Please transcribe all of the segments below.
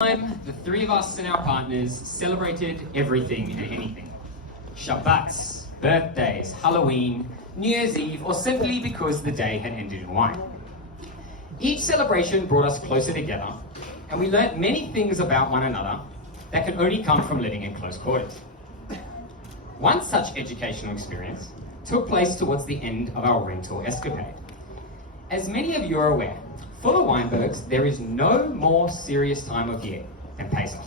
Time, the three of us and our partners celebrated everything and anything. Shabbats, birthdays, Halloween, New Year's Eve, or simply because the day had ended in wine. Each celebration brought us closer together, and we learnt many things about one another that can only come from living in close quarters. One such educational experience took place towards the end of our rental escapade. As many of you are aware, for the Weinbergs, there is no more serious time of year than Pesach.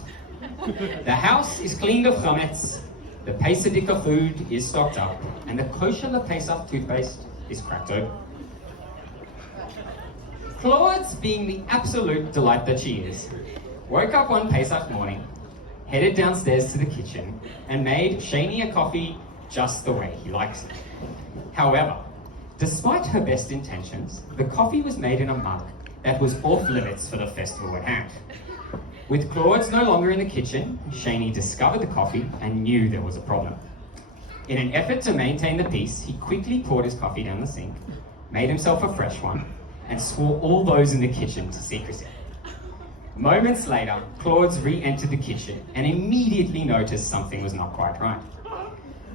The house is cleaned of chametz, the Pesach food is stocked up, and the kosher Pesach toothpaste is cracked open. Claude, being the absolute delight that she is, woke up one Pesach morning, headed downstairs to the kitchen, and made Shani a coffee just the way he likes it. However, despite her best intentions, the coffee was made in a mug that was off limits for the festival at hand. With Claude no longer in the kitchen, Shani discovered the coffee and knew there was a problem. In an effort to maintain the peace, he quickly poured his coffee down the sink, made himself a fresh one, and swore all those in the kitchen to secrecy. Moments later, Claude re-entered the kitchen and immediately noticed something was not quite right.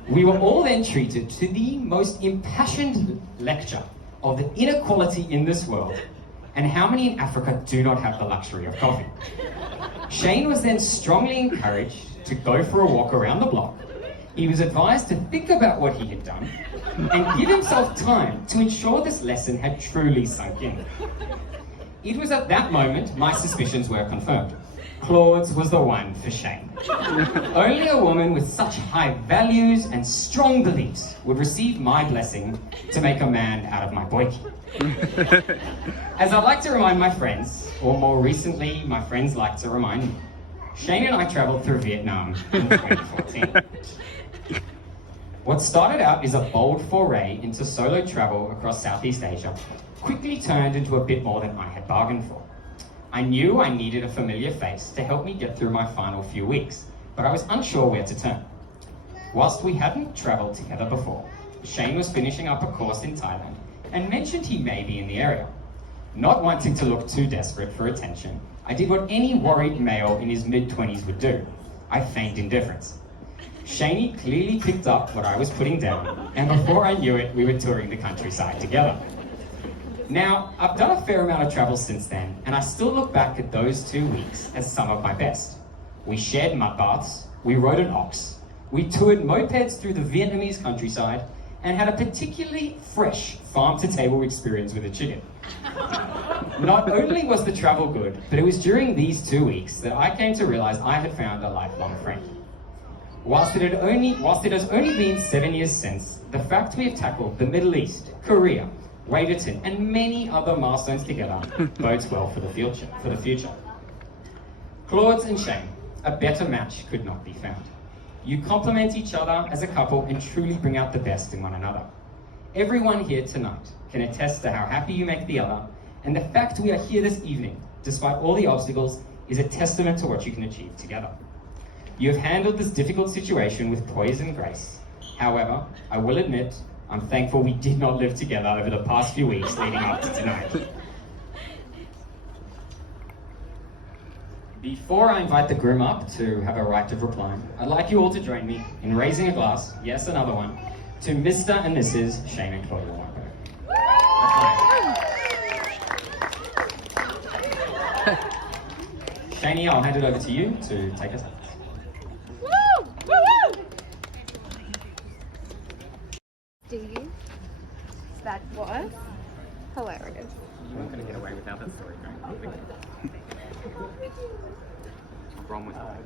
We were all then treated to the most impassioned lecture of the inequality in this world and how many in Africa do not have the luxury of coffee. Shane was then strongly encouraged to go for a walk around the block. He was advised to think about what he had done and give himself time to ensure this lesson had truly sunk in. It was at that moment my suspicions were confirmed. Claude was the one for Shane. Only a woman with such high values and strong beliefs would receive my blessing to make a man out of my boyki. As I like to remind my friends, or more recently, my friends like to remind me, Shane and I travelled through Vietnam in 2014. What started out as a bold foray into solo travel across Southeast Asia quickly turned into a bit more than I had bargained for. I knew I needed a familiar face to help me get through my final few weeks, but I was unsure where to turn. Whilst we hadn't travelled together before, Shane was finishing up a course in Thailand and mentioned he may be in the area. Not wanting to look too desperate for attention, I did what any worried male in his mid-20s would do. I feigned indifference. Shaney clearly picked up what I was putting down, and before I knew it, we were touring the countryside together. Now, I've done a fair amount of travel since then, and I still look back at those 2 weeks as some of my best. We shared mud baths, we rode an ox, we toured mopeds through the Vietnamese countryside, and had a particularly fresh farm-to-table experience with a chicken. Not only was the travel good, but it was during these 2 weeks that I came to realize I had found a lifelong friend. Whilst it has only been 7 years since, the fact we have tackled the Middle East, Korea, Waverton, and many other milestones together bodes well for the future. Claude and Shane, a better match could not be found. You complement each other as a couple and truly bring out the best in one another. Everyone here tonight can attest to how happy you make the other, and the fact we are here this evening, despite all the obstacles, is a testament to what you can achieve together. You have handled this difficult situation with poise and grace. However, I will admit, I'm thankful we did not live together over the past few weeks leading up to tonight. Before I invite the groom up to have a right of reply, I'd like you all to join me in raising a glass, yes, another one, to Mr. and Mrs. Shane and Claudia Weinberg. Shani, I'll hand it over to you to take us out. Steve, that was hilarious. You weren't going to get away without that story going. Wrong with that.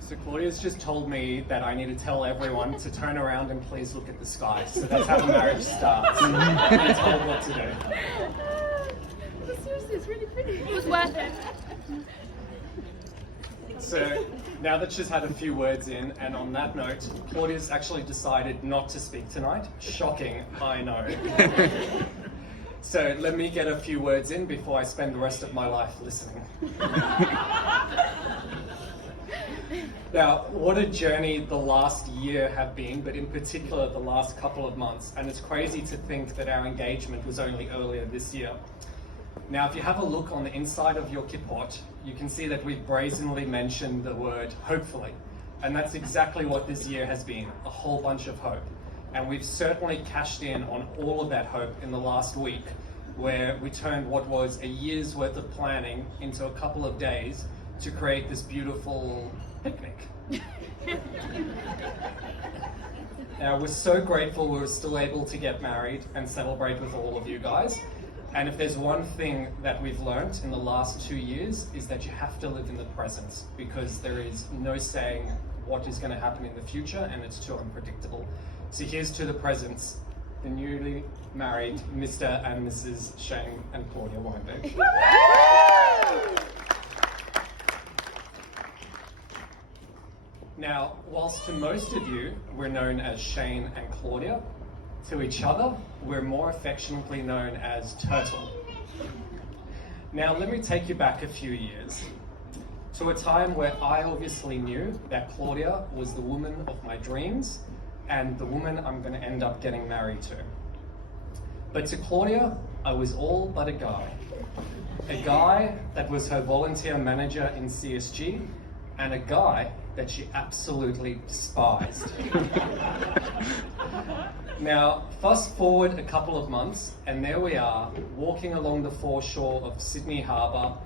So Claudia's just told me that I need to tell everyone to turn around and please look at the sky. So that's how the marriage starts. I'm told what to do. Seriously, it's really pretty. It was worth it. So now that she's had a few words in, and on that note, Claudia's actually decided not to speak tonight. Shocking, I know. So let me get a few words in before I spend the rest of my life listening. Now, what a journey the last year have been, but in particular the last couple of months. And it's crazy to think that our engagement was only earlier this year. Now, if you have a look on the inside of your kippot, you can see that we've brazenly mentioned the word hopefully. And that's exactly what this year has been, a whole bunch of hope. And we've certainly cashed in on all of that hope in the last week, where we turned what was a year's worth of planning into a couple of days to create this beautiful picnic. Now, we're so grateful we were still able to get married and celebrate with all of you guys. And if there's one thing that we've learned in the last 2 years is that you have to live in the present, because there is no saying what is going to happen in the future, and it's too unpredictable. So here's to the presents, the newly married Mr. and Mrs. Shane and Claudia Weinberg. Now, whilst to most of you we're known as Shane and Claudia, to each other we're more affectionately known as Turtle. Now, let me take you back a few years to a time where I obviously knew that Claudia was the woman of my dreams and the woman I'm going to end up getting married to. But to Claudia, I was all but a guy. A guy that was her volunteer manager in CSG, and a guy that she absolutely despised. Now, fast forward a couple of months, and there we are, walking along the foreshore of Sydney Harbour,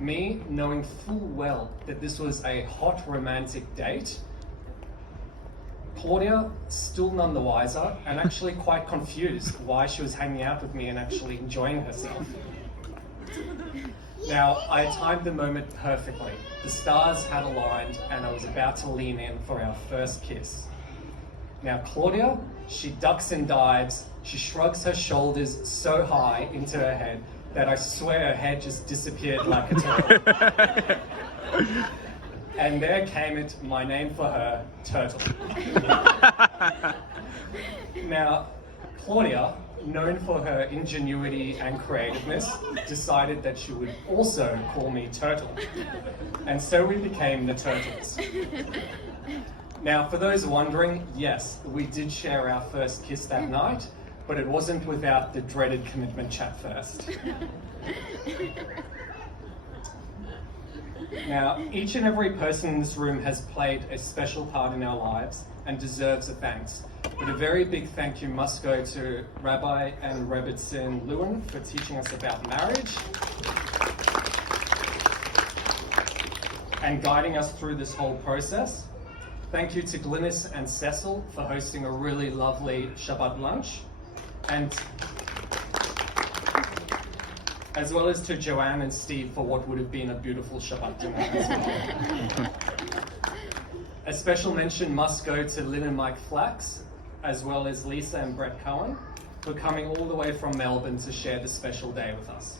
me knowing full well that this was a hot romantic date, Claudia still none the wiser, and actually quite confused why she was hanging out with me and actually enjoying herself. Now, I timed the moment perfectly. The stars had aligned, and I was about to lean in for our first kiss. Now, Claudia, she ducks and dives, she shrugs her shoulders so high into her head that I swear her head just disappeared like a turtle. And there came it, my name for her, Turtle. Now, Claudia, known for her ingenuity and creativeness, decided that she would also call me Turtle. And so we became the Turtles. Now, for those wondering, yes, we did share our first kiss that night, but it wasn't without the dreaded commitment chat first. Now, each and every person in this room has played a special part in our lives and deserves a thanks. But a very big thank you must go to Rabbi and Rebbetzin Lewin for teaching us about marriage and guiding us through this whole process. Thank you to Glynis and Cecil for hosting a really lovely Shabbat lunch, and as well as to Joanne and Steve for what would have been a beautiful Shabbat dinner as well. A special mention must go to Lynn and Mike Flax, as well as Lisa and Brett Cohen, for coming all the way from Melbourne to share this special day with us.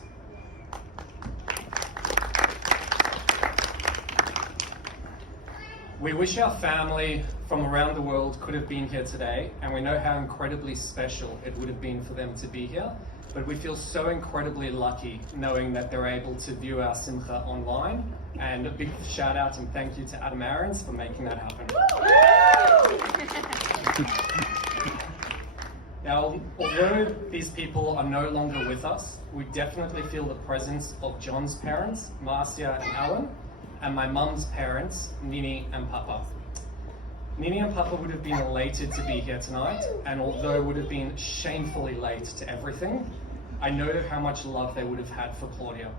We wish our family from around the world could have been here today, and we know how incredibly special it would have been for them to be here, but we feel so incredibly lucky knowing that they're able to view our Simcha online, and a big shout out and thank you to Adam Aarons for making that happen. Now, although these people are no longer with us, we definitely feel the presence of John's parents, Marcia and Alan, and my mum's parents, Nini and Papa. Nini and Papa would have been elated to be here tonight, and although would have been shamefully late to everything, I know how much love they would have had for Claudia.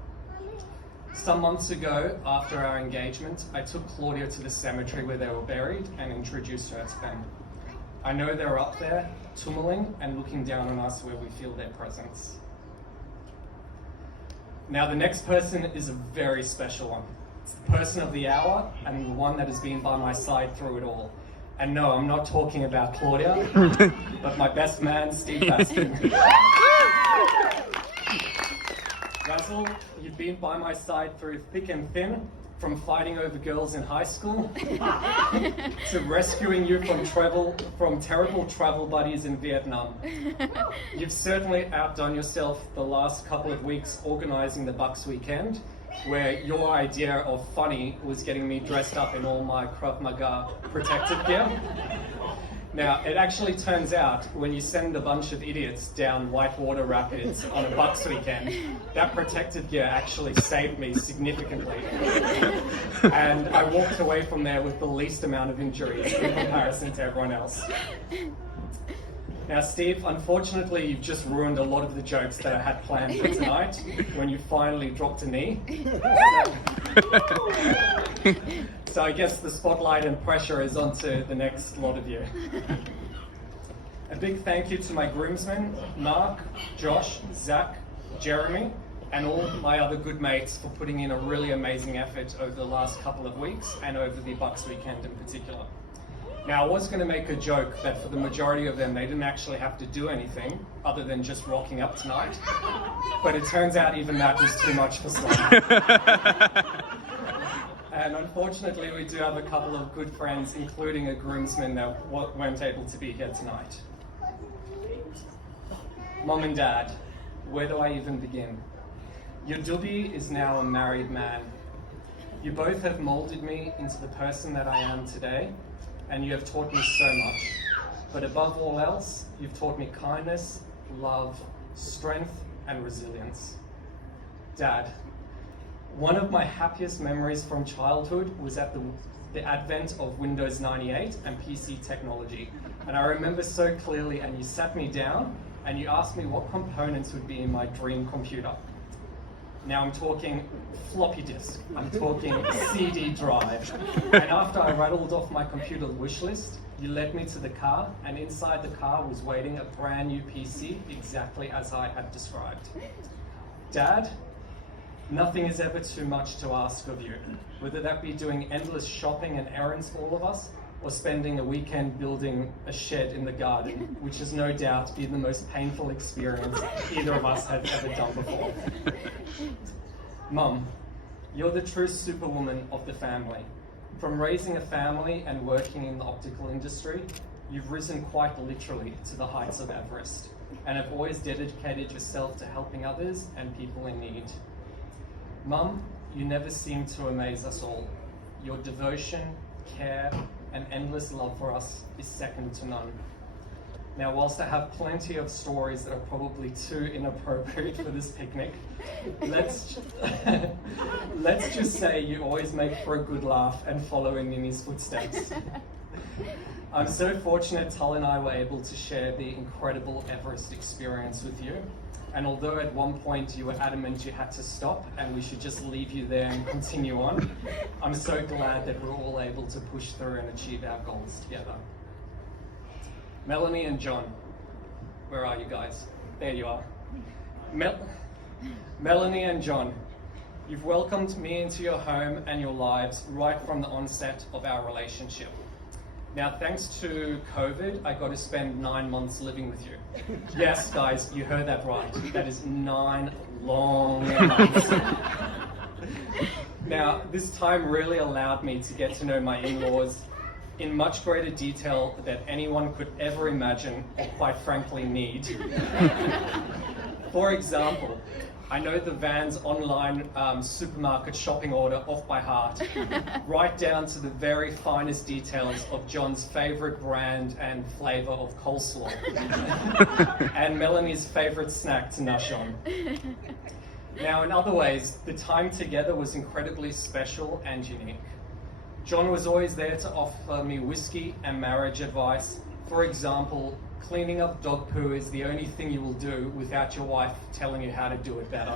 Some months ago, after our engagement, I took Claudia to the cemetery where they were buried and introduced her to them. I know they're up there, tummeling and looking down on us where we feel their presence. Now, the next person is a very special one. It's the person of the hour and the one that has been by my side through it all. And no, I'm not talking about Claudia, but my best man, Steve Baskin. Razzle, you've been by my side through thick and thin, from fighting over girls in high school to rescuing you from terrible travel buddies in Vietnam. You've certainly outdone yourself the last couple of weeks organizing the Bucks weekend, where your idea of funny was getting me dressed up in all my Krav Maga protective gear. Now, it actually turns out when you send a bunch of idiots down whitewater rapids on a Bucks weekend, that protective gear actually saved me significantly. And I walked away from there with the least amount of injuries in comparison to everyone else. Now, Steve, unfortunately, you've just ruined a lot of the jokes that I had planned for tonight when you finally dropped a knee. So I guess the spotlight and pressure is onto the next lot of you. A big thank you to my groomsmen, Mark, Josh, Zach, Jeremy, and all my other good mates for putting in a really amazing effort over the last couple of weeks and over the Bucks weekend in particular. Now, I was going to make a joke that for the majority of them, they didn't actually have to do anything other than just rocking up tonight. But it turns out even that was too much for some. And unfortunately, we do have a couple of good friends, including a groomsman that weren't able to be here tonight. Mom and Dad, where do I even begin? Your dubby is now a married man. You both have molded me into the person that I am today, and you have taught me so much. But above all else, you've taught me kindness, love, strength, and resilience. Dad, one of my happiest memories from childhood was at the advent of Windows 98 and PC technology. And I remember so clearly, and you sat me down and you asked me what components would be in my dream computer. Now I'm talking floppy disk, I'm talking CD drive. And after I rattled off my computer wish list, you led me to the car, and inside the car was waiting a brand new PC exactly as I had described. Dad, nothing is ever too much to ask of you, whether that be doing endless shopping and errands for all of us, or spending a weekend building a shed in the garden, which has no doubt been the most painful experience either of us have ever done before. Mum, you're the true superwoman of the family. From raising a family and working in the optical industry, you've risen quite literally to the heights of Everest, and have always dedicated yourself to helping others and people in need. Mum, you never seem to amaze us all. Your devotion, care, and endless love for us is second to none. Now, whilst I have plenty of stories that are probably too inappropriate for this picnic, let's just say you always make for a good laugh and follow in Nini's footsteps. I'm so fortunate Tal and I were able to share the incredible Everest experience with you. And although at one point you were adamant you had to stop and we should just leave you there and continue on, I'm so glad that we're all able to push through and achieve our goals together. Melanie and John, where are you guys? There you are. Melanie and John, you've welcomed me into your home and your lives right from the onset of our relationship. Now, thanks to COVID, I got to spend 9 months living with you. Yes, guys, you heard that right. That is 9 long months. Now, this time really allowed me to get to know my in-laws in much greater detail than anyone could ever imagine, or quite frankly need. For example, I know the van's online supermarket shopping order off by heart, right down to the very finest details of John's favourite brand and flavour of coleslaw, and Melanie's favourite snack to nush on. Now, in other ways, the time together was incredibly special and unique. John was always there to offer me whiskey and marriage advice. For example, cleaning up dog poo is the only thing you will do without your wife telling you how to do it better.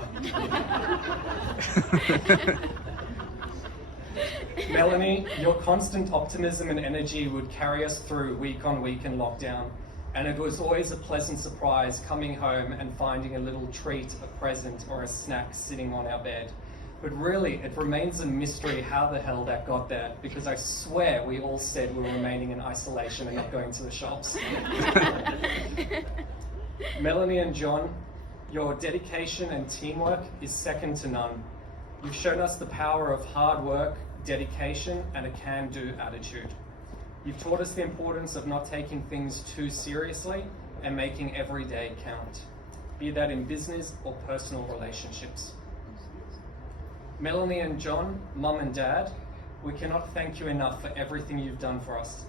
Melanie, your constant optimism and energy would carry us through week on week in lockdown. And it was always a pleasant surprise coming home and finding a little treat, a present, or a snack sitting on our bed. But really, it remains a mystery how the hell that got there, because I swear we all said we were remaining in isolation and not going to the shops. Melanie and John, your dedication and teamwork is second to none. You've shown us the power of hard work, dedication, and a can-do attitude. You've taught us the importance of not taking things too seriously and making every day count, be that in business or personal relationships. Melanie and John, Mum and Dad, we cannot thank you enough for everything you've done for us.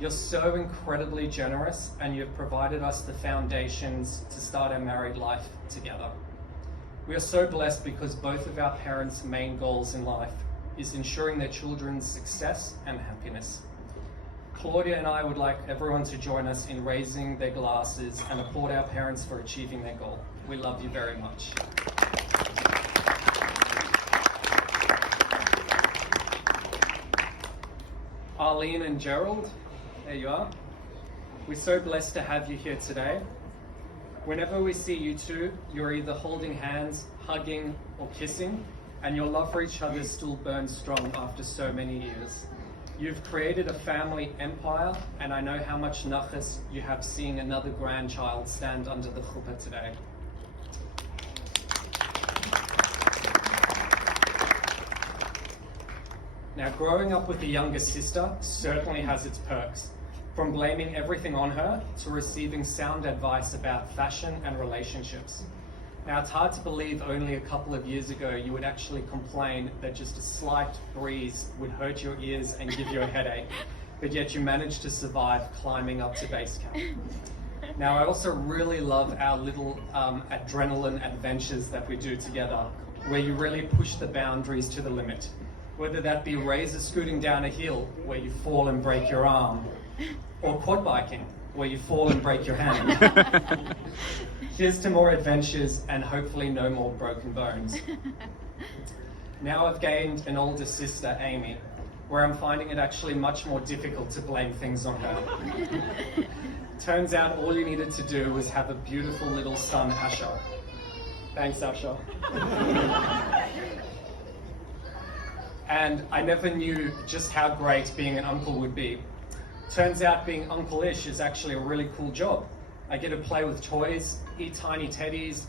You're so incredibly generous, and you've provided us the foundations to start our married life together. We are so blessed because both of our parents' main goals in life is ensuring their children's success and happiness. Claudia and I would like everyone to join us in raising their glasses and applaud our parents for achieving their goal. We love you very much. Arlene and Gerald, there you are. We're so blessed to have you here today. Whenever we see you two, you're either holding hands, hugging, or kissing, and your love for each other still burns strong after so many years. You've created a family empire, and I know how much nachas you have seeing another grandchild stand under the chuppah today. Now, growing up with a younger sister certainly has its perks, from blaming everything on her to receiving sound advice about fashion and relationships. Now, it's hard to believe only a couple of years ago you would actually complain that just a slight breeze would hurt your ears and give you a headache, but yet you managed to survive climbing up to base camp. Now, I also really love our little adrenaline adventures that we do together, where you really push the boundaries to the limit. Whether that be razor scooting down a hill where you fall and break your arm, or quad biking where you fall and break your hand. Here's to more adventures and hopefully no more broken bones. Now I've gained an older sister, Amy, where I'm finding it actually much more difficult to blame things on her. Turns out all you needed to do was have a beautiful little son, Asher. Thanks, Asher. And I never knew just how great being an uncle would be. Turns out being uncle-ish is actually a really cool job. I get to play with toys, eat tiny teddies,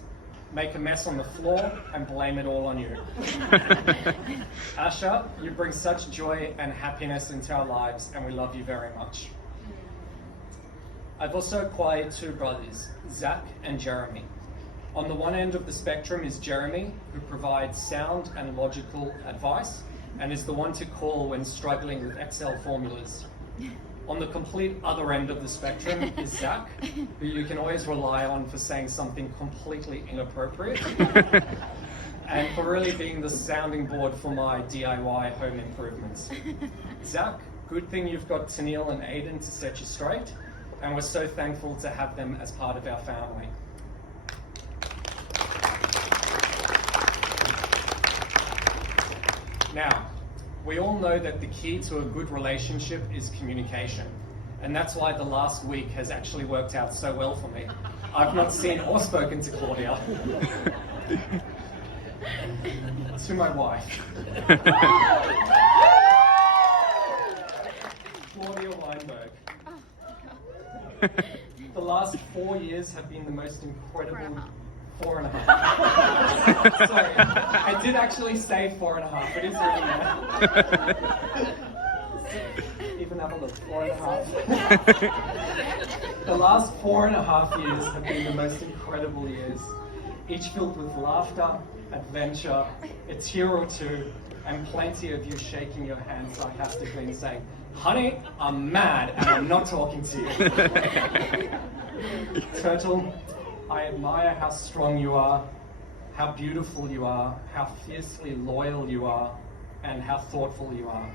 make a mess on the floor, and blame it all on you. Asha, you bring such joy and happiness into our lives, and we love you very much. I've also acquired two brothers, Zach and Jeremy. On the one end of the spectrum is Jeremy, who provides sound and logical advice, and is the one to call when struggling with Excel formulas. On the complete other end of the spectrum is Zach, who you can always rely on for saying something completely inappropriate, and for really being the sounding board for my DIY home improvements. Zach, good thing you've got Tennille and Aiden to set you straight, and we're so thankful to have them as part of our family. Now, we all know that the key to a good relationship is communication, and that's why the last week has actually worked out so well for me. I've not seen or spoken to Claudia. To my wife. Claudia Weinberg. The last 4 years have been the most incredible... 4.5. Sorry, I did actually say 4.5. It is really even have a look. 4.5. The last 4.5 years have been the most incredible years, each filled with laughter, adventure, a tear or two, and plenty of you shaking your hand sarcastically and saying, "Honey, I'm mad and I'm not talking to you." Turtle, I admire how strong you are, how beautiful you are, how fiercely loyal you are, and how thoughtful you are.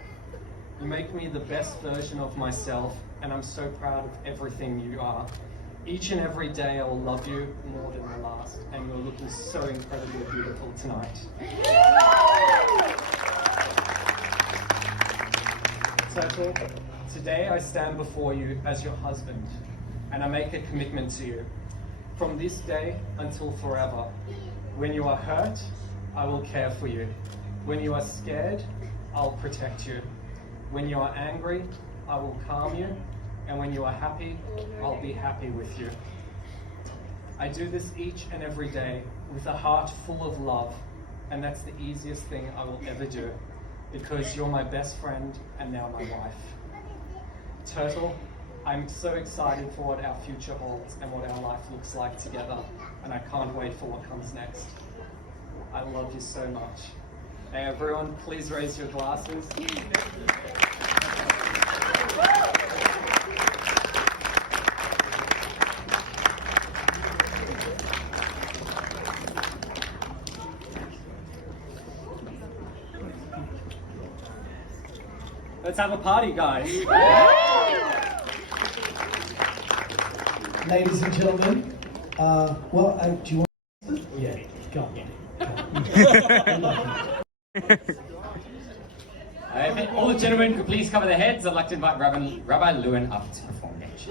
You make me the best version of myself, and I'm so proud of everything you are. Each and every day I will love you more than the last, and you're looking so incredibly beautiful tonight. Turtle, today I stand before you as your husband, and I make a commitment to you. From this day until forever, when you are hurt, I will care for you. When you are scared, I'll protect you. When you are angry, I will calm you. And when you are happy, I'll be happy with you. I do this each and every day with a heart full of love, and that's the easiest thing I will ever do, because you're my best friend and now my wife. Turtle, I'm so excited for what our future holds and what our life looks like together, and I can't wait for what comes next. I love you so much. Hey everyone, please raise your glasses. Let's have a party, guys. Ladies and gentlemen, do you want? Yeah, go on. If all the gentlemen could please cover their heads, I'd like to invite Rabbi Lewin up to perform next.